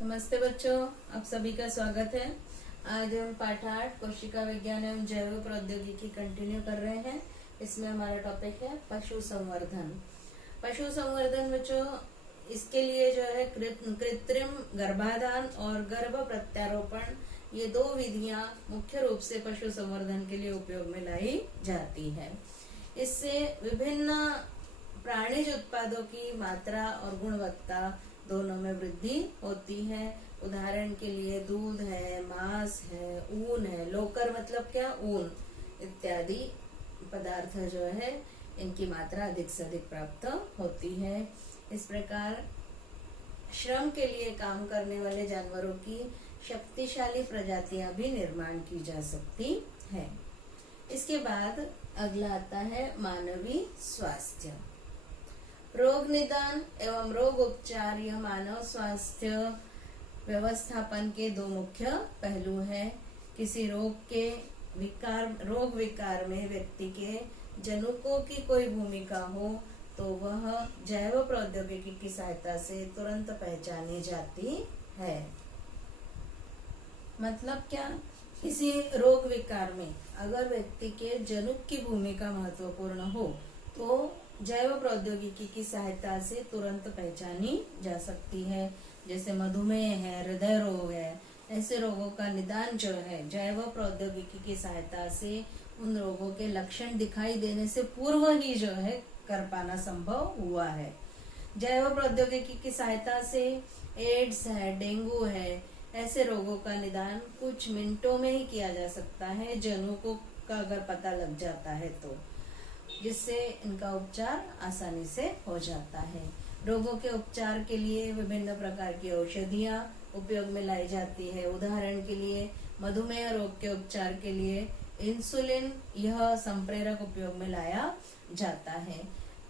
नमस्ते बच्चों, आप सभी का स्वागत है। आज हम पाठ 8 कोशिका विज्ञान एवं जैव प्रौद्योगिकी कंटिन्यू कर रहे हैं। इसमें हमारा टॉपिक है पशु संवर्धन। पशु संवर्धन बच्चों, इसके लिए जो है कृत्रिम गर्भाधान और गर्भ प्रत्यारोपण, ये दो विधियां मुख्य रूप से पशु संवर्धन के लिए उपयोग में लाई जाती है। इससे विभिन्न प्राणिज उत्पादों की मात्रा और गुणवत्ता दोनों में वृद्धि होती है। उदाहरण के लिए दूध है, मांस है, ऊन है, लोकर मतलब क्या, ऊन इत्यादि पदार्थ जो है इनकी मात्रा अधिक से अधिक प्राप्त होती है। इस प्रकार श्रम के लिए काम करने वाले जानवरों की शक्तिशाली प्रजातियां भी निर्माण की जा सकती है। इसके बाद अगला आता है मानवीय स्वास्थ्य। रोग निदान एवं रोग उपचार यह मानव स्वास्थ्य व्यवस्थापन के दो मुख्य पहलू हैं। किसी रोग विकार में व्यक्ति के जनुकों की कोई भूमिका हो तो वह जैव प्रौद्योगिकी की सहायता से तुरंत पहचानी जाती है। मतलब क्या, किसी रोग विकार में अगर व्यक्ति के जनुक की भूमिका महत्वपूर्ण हो तो जैव प्रौद्योगिकी की सहायता से तुरंत पहचानी जा सकती है। जैसे मधुमेह है, हृदय रोग है, ऐसे रोगों का निदान जो है जैव प्रौद्योगिकी की सहायता से उन रोगों के लक्षण दिखाई देने से पूर्व ही जो है कर पाना संभव हुआ है। जैव प्रौद्योगिकी की सहायता से एड्स है, डेंगू है, ऐसे रोगों का निदान कुछ मिनटों में ही किया जा सकता है, जनुकों का अगर पता लग जाता है तो, जिससे इनका उपचार आसानी से हो जाता है। रोगों के उपचार के लिए विभिन्न प्रकार की औषधियां उपयोग में लाई जाती है। उदाहरण के लिए मधुमेह रोग के उपचार के लिए इंसुलिन यह संप्रेरक उपयोग में लाया जाता है।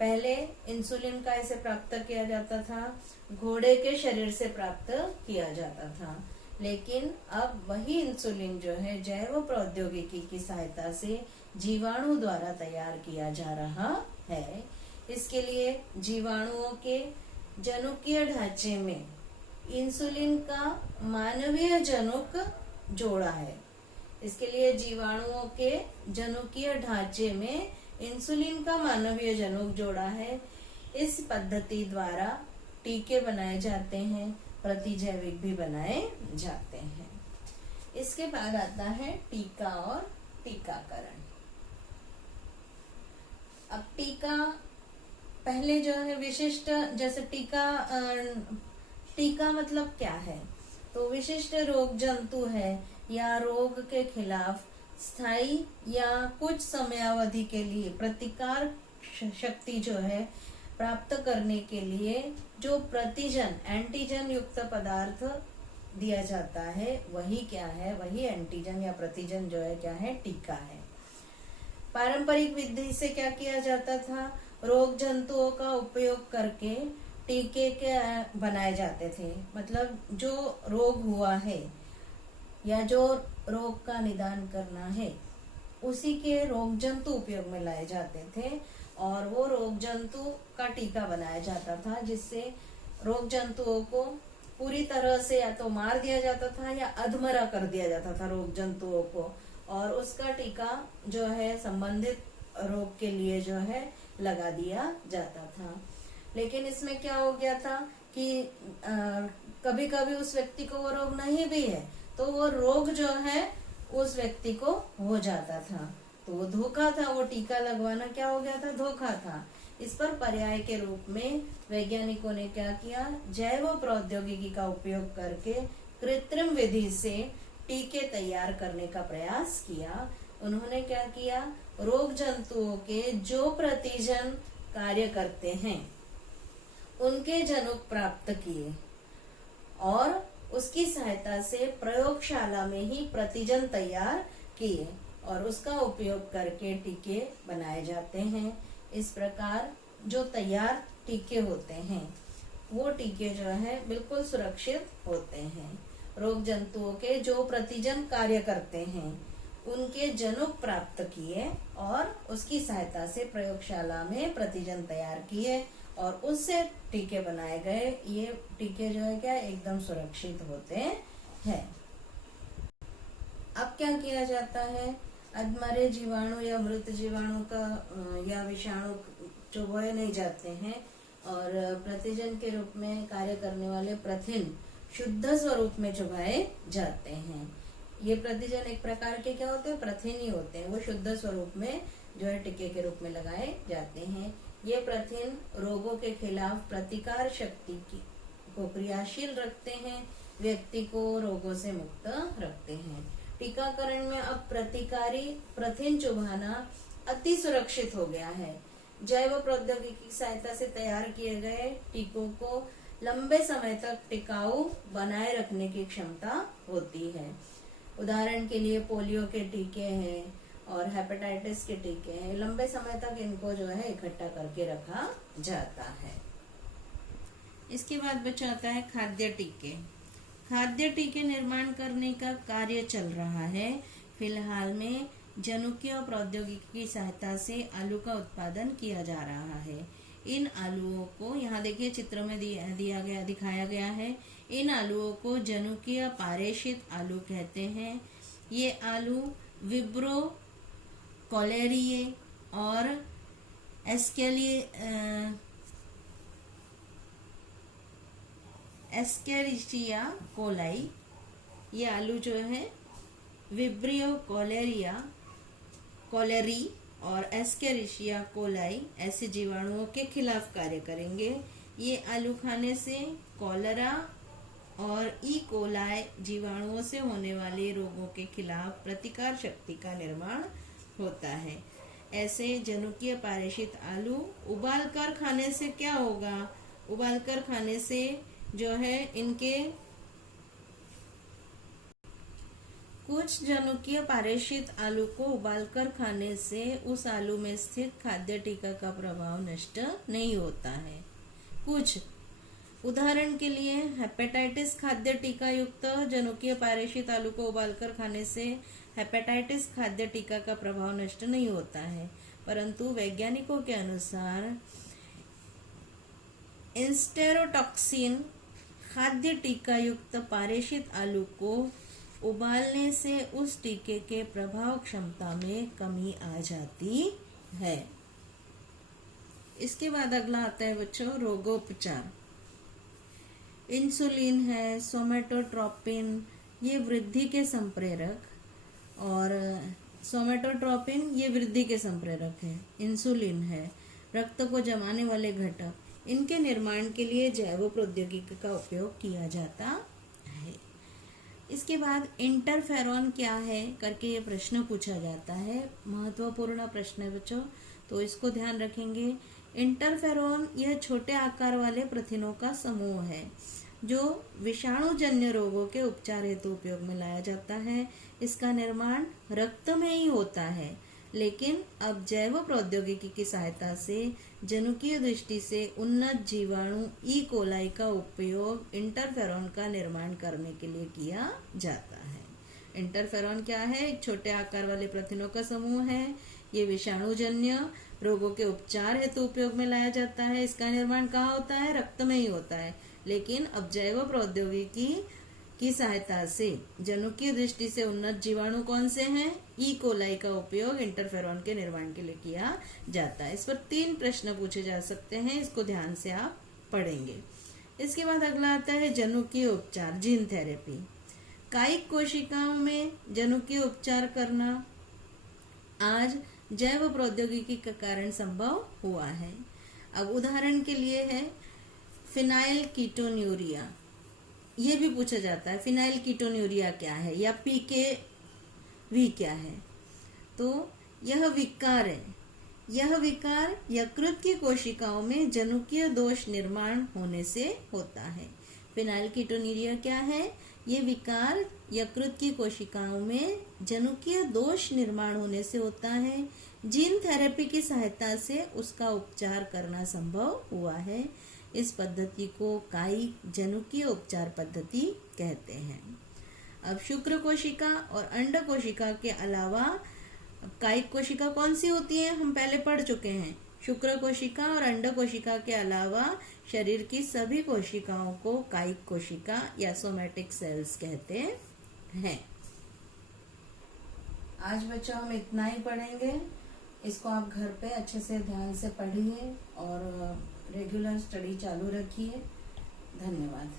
पहले इंसुलिन का इसे प्राप्त किया जाता था, घोड़े के शरीर से प्राप्त किया जाता था, लेकिन अब वही इंसुलिन जो है जैव प्रौद्योगिकी की सहायता से जीवाणु द्वारा तैयार किया जा रहा है। इसके लिए जीवाणुओं के जनुकीय ढांचे में इंसुलिन का मानवीय जनुक जोड़ा है। इसके लिए जीवाणुओं के जनुकीय ढांचे में इंसुलिन का मानवीय जनुक जोड़ा है। इस पद्धति द्वारा टीके बनाए जाते हैं, प्रतिजैविक भी बनाए जाते हैं। इसके बाद आता है टीका और टीकाकरण। अब टीका पहले जो है विशिष्ट, जैसे टीका मतलब क्या है, तो विशिष्ट रोग जंतु है या रोग के खिलाफ स्थायी या कुछ समयावधि के लिए प्रतिकार शक्ति जो है प्राप्त करने के लिए जो प्रतिजन एंटीजन युक्त पदार्थ दिया जाता है वही क्या है, वही एंटीजन या प्रतिजन जो है क्या है, टीका है। पारंपरिक विधि से क्या किया जाता था, रोग जंतुओं का उपयोग करके टीके के बनाए जाते थे। मतलब जो रोग हुआ है या जो रोग का निदान करना है उसी के रोग जंतु उपयोग में लाए जाते थे और वो रोग जंतु का टीका बनाया जाता था, जिससे रोग जंतुओं को पूरी तरह से या तो मार दिया जाता था या अधमरा कर दिया जाता था रोग जंतुओं को, और उसका टीका जो है संबंधित रोग के लिए जो है लगा दिया जाता था। लेकिन इसमें क्या हो गया था कि कभी कभी उस व्यक्ति को वो रोग नहीं भी है तो वो रोग जो है उस व्यक्ति को हो जाता था, तो वो धोखा था, वो टीका लगवाना क्या हो गया था, धोखा था। इस पर पर्याय के रूप में वैज्ञानिकों ने क्या किया, जैव प्रौद्योगिकी का उपयोग करके कृत्रिम विधि से टीके तैयार करने का प्रयास किया। उन्होंने क्या किया, रोग जंतुओं के जो प्रतिजन कार्य करते हैं उनके जनुक प्राप्त किए और उसकी सहायता से प्रयोगशाला में ही प्रतिजन तैयार किए और उसका उपयोग करके टीके बनाए जाते हैं। इस प्रकार जो तैयार टीके होते हैं वो टीके जो है बिल्कुल सुरक्षित होते हैं। रोग जंतुओं के जो प्रतिजन कार्य करते हैं उनके जनुक प्राप्त किए और उसकी सहायता से प्रयोगशाला में प्रतिजन तैयार किए और उससे टीके बनाए गए ये टीके जो है क्या एकदम सुरक्षित होते हैं। अब क्या किया जाता है, अधमरे जीवाणु या मृत जीवाणु का या विषाणु चुभाए नहीं जाते हैं और प्रतिजन के रूप में कार्य करने वाले प्रथिन शुद्ध स्वरूप में चुभाए जाते हैं। ये प्रतिजन एक प्रकार के क्या होते हैं, प्रथिन ही होते हैं, वो शुद्ध स्वरूप में जो है टीके के रूप में लगाए जाते हैं। ये प्रथिन रोगों के खिलाफ प्रतिकार शक्ति को क्रियाशील रखते हैं, व्यक्ति को रोगों से मुक्त रखते हैं। टीकाकरण में अब प्रतिकारी प्रथिन चुभाना अति सुरक्षित हो गया है। जैव प्रौद्योगिकी की सहायता से तैयार किए गए टीकों को लंबे समय तक टिकाऊ बनाए रखने की क्षमता होती है। उदाहरण के लिए पोलियो के टीके हैं और हेपेटाइटिस के टीके हैं, लंबे समय तक इनको जो है इकट्ठा करके रखा जाता है। इसके बाद बचा आता है खाद्य टीके। खाद्य टीके निर्माण करने का कार्य चल रहा है। फिलहाल में जनुकीय प्रौद्योगिकी की सहायता से आलू का उत्पादन किया जा रहा है। इन आलूओं को यहाँ देखिए चित्र में दिखाया गया है। इन आलूओं को जनुकीय पारेषित आलू कहते हैं। ये आलू विब्रो कॉलेरिए और एस्केरिचिया कोलाई, ये आलू जो है विब्रियो कॉलेरी और एस्केरिचिया कोलाई ऐसे जीवाणुओं के खिलाफ कार्य करेंगे। ये आलू खाने से कॉलरा और ई कोलाई जीवाणुओं से होने वाले रोगों के खिलाफ प्रतिकार शक्ति का निर्माण होता है। ऐसे जनुकीय पारेषित आलू उबालकर खाने से क्या होगा, उबालकर खाने से जो है इनके कुछ जनुकीय पारेषित आलू को उबालकर खाने से उस आलू में स्थित खाद्य टीका का प्रभाव नष्ट नहीं होता है। कुछ उदाहरण के लिए हेपेटाइटिस खाद्य टीका युक्त जनुकीय पारेषित आलू को उबालकर खाने से हेपेटाइटिस खाद्य टीका का प्रभाव नष्ट नहीं होता है, परंतु वैज्ञानिकों के अनुसार इंस्टेरोटॉक्सिन खाद्य टीका युक्त पारेषित आलू को उबालने से उस टीके के प्रभाव क्षमता में कमी आ जाती है। इसके बाद अगला आता है बच्चों रोगोपचार। इंसुलिन है, सोमेटोट्रोपिन, ये वृद्धि के संप्रेरक, और सोमेटोट्रोपिन ये वृद्धि के संप्रेरक है। इंसुलिन है रक्त को जमाने वाले घटक, इनके निर्माण के लिए जैव प्रौद्योगिकी का उपयोग किया जाता है। इसके बाद इंटरफेरॉन क्या है करके ये प्रश्न पूछा जाता है, महत्वपूर्ण प्रश्न है बच्चों, तो इसको ध्यान रखेंगे। इंटरफेरॉन यह छोटे आकार वाले प्रथिनों का समूह है जो विषाणुजन्य रोगों के उपचार हेतु उपयोग में लाया जाता है। इसका निर्माण रक्त में ही होता है, लेकिन अब जैव प्रौद्योगिकी की सहायता से जनुकीय दृष्टि से उन्नत जीवाणु ई कोलाई का उपयोग इंटरफेरॉन का निर्माण करने के लिए किया जाता है। इंटरफेरॉन क्या है, एक छोटे आकार वाले प्रथिनों का समूह है। ये विषाणुजन्य रोगों के उपचार हेतु उपयोग में लाया जाता है। इसका निर्माण कहाँ होता है, रक्त में ही होता है, लेकिन अब जैव प्रौद्योगिकी की सहायता से जनुकीय दृष्टि से उन्नत जीवाणु कौन से हैं, ई कोलाई का उपयोग इंटरफेरॉन के निर्माण के लिए किया जाता है। इस पर 3 प्रश्न पूछे जा सकते हैं, इसको ध्यान से आप पढ़ेंगे। इसके बाद अगला आता है जनुकीय उपचार, जीन थेरेपी। कायिक कोशिकाओं में जनुकीय उपचार करना आज जैव प्रौद्योगिकी के कारण संभव हुआ है। अब उदाहरण के लिए है फिनाइल कीटोन्यूरिया, ये भी पूछा जाता है फिनाइल कीटोन्यूरिया क्या है या पीकेवी क्या है। तो यह विकार है, यह विकार यकृत की कोशिकाओं में जनुकीय दोष निर्माण होने से होता है। फिनाइल कीटोन्यूरिया क्या है, ये विकार यकृत की कोशिकाओं में जनुकीय दोष निर्माण होने से होता है। जीन थेरेपी की सहायता से उसका उपचार करना संभव हुआ है। इस पद्धति को कायिक जनुकीय उपचार पद्धति कहते हैं। अब शुक्र कोशिका और अंड कोशिका के अलावा कायिक कोशिका कौन सी होती है, हम पहले पढ़ चुके हैं, शुक्र कोशिका और अंड कोशिका के अलावा शरीर की सभी कोशिकाओं को कायिक कोशिका या सोमैटिक सेल्स कहते हैं। आज बच्चों हम इतना ही पढ़ेंगे। इसको आप घर पे अच्छे से ध्यान से पढ़िए और रेगुलर स्टडी चालू रखिए। धन्यवाद।